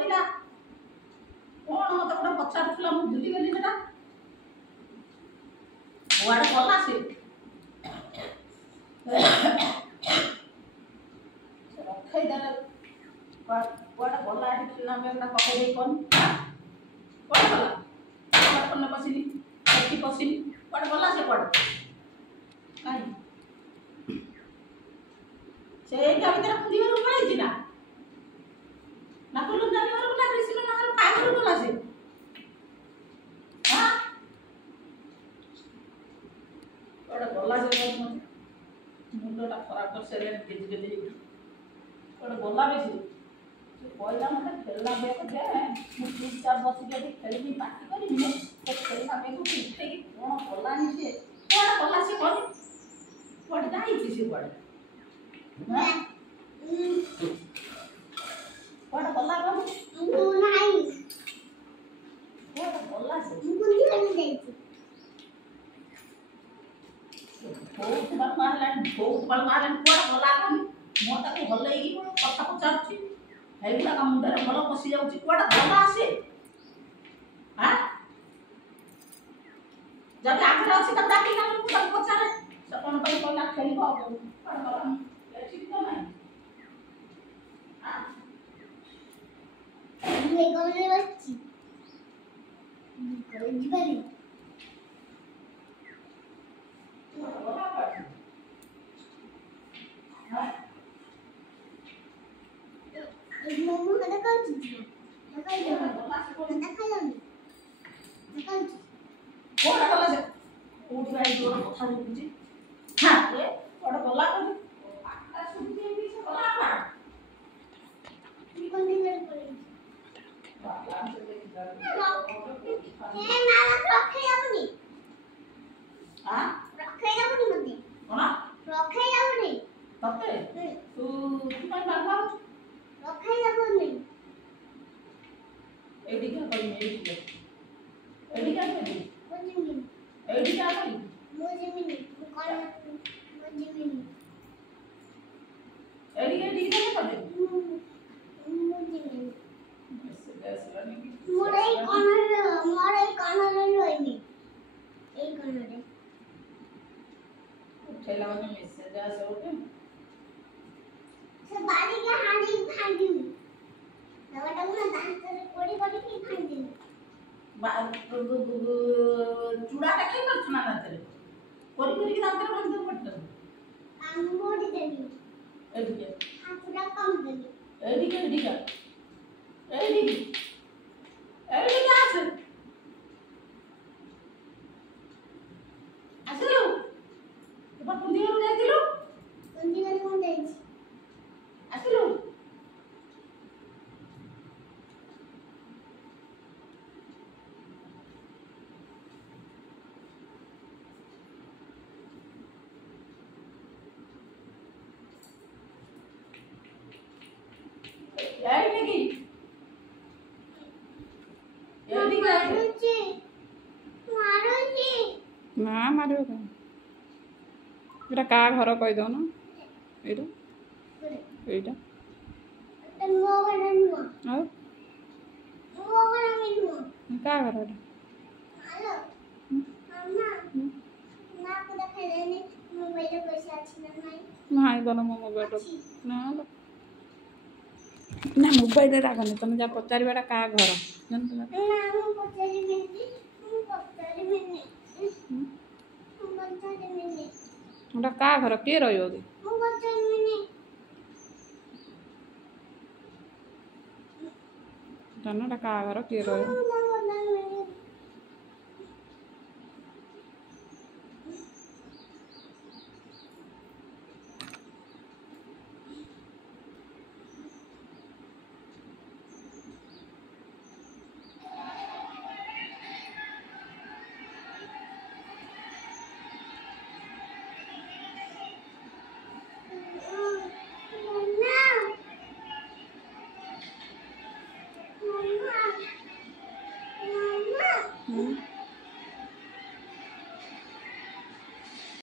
କହିଲା କଣ ମତେ ଗୋଟେ ପଚାରୁଥିଲା ମୁଁ ଭୁଲିଗଲି ସେଟା କୁଆଡ଼େ ଗଲା ସେ ରଖେଇଦେଲେ କୁଆଡ଼େ ଗଲା ଏଠି ଥିଲା ଆମେ ଗୋଟେ ପକେଇ ଦେଇ କନ୍ କୁଆଡ଼େ ଗଲା ଫୋନରେ ପଶିନି ଏଠି ପଶିନି କୁଆଡ଼େ ଗଲା ସେ କୁଆଡ଼େ କାହିଁ ସେ ଏଇଟା ଭିତରେ ପୁରୀ ଘରକୁ ପଳେଇଛି ନା କୁଲୁ ନାନୀ ଘରକୁ ନା ରିସିନ ନା ଘରକୁ କାହା ଘରକୁ ଗଲା ସେ କୁଆଡ଼େ ଗଲା ସେ ମୁଣ୍ଡଟା ଖରାପ କରିସାରିଲାଣି କେଜି କେଜି ହେଇକି କୁଆଡ଼େ ଗଲା ବେଶୀ ସେ କହିଲା ମୋତେ ଖେଳିଲା ବେଗ ଦେ ମୁଁ ଚୁପଚାପ ବସିକି ଏଠି ଖେଳିବି ପାଟି କରିବି ସେ ଖେଳିଲା ବେଗକୁ ଉଠେଇକି କ'ଣ କଲାନି ସେ କୁଆଡ଼େ ଗଲା ସେ କହନି କୁଆଡ଼େ ଯାଇଛି ସେ କୁଆଡ଼େ କୁଆଡ଼େ ଗଲା କହନି କୁଆଡ଼େ ଗଲା ସେ ବହୁତ ବାଳ ମାରିଲାଣି କୁଆଡ଼େ ଗଲା କହନି ମୁଁ ତାକୁ ହଲେଇକି କଥା ପଚାରୁଛି ହେଇଗୁଡ଼ାକ ମୁଣ୍ଡରେ ଭଲ ପଶି ଯାଉଛି କୁଆଡ଼େ ଗଲା ସେ ଯଦି ଆଗରେ ଅଛି ତାକୁ ଡାକିକି ମୁଁ ତାକୁ ପଚାରେ ସେ କ'ଣ ପାଇଁ କହିଲା ଖେଳିବ କୁଆଡ଼େ ଗଲା ଠିକ୍ ତ ନାହିଁ चूड़ा खाई पार्छ ना दांतरे कोरी दांतरे भांगी दो पट्ट मोड़ी देनी एडिके हाथुरा कम देनी एडिके आस आसलो तो कुंदी घर जाइतिलो कुंदी घर कोन जाइछि आसलो ना मार का घर कही दौन यहाँ क्या घर ना गल मो मोबाइल ना ना मोबाइल रागनी तुम जहाँ पचार क्या घर क्या घर किए रही जान क्या घर किए रही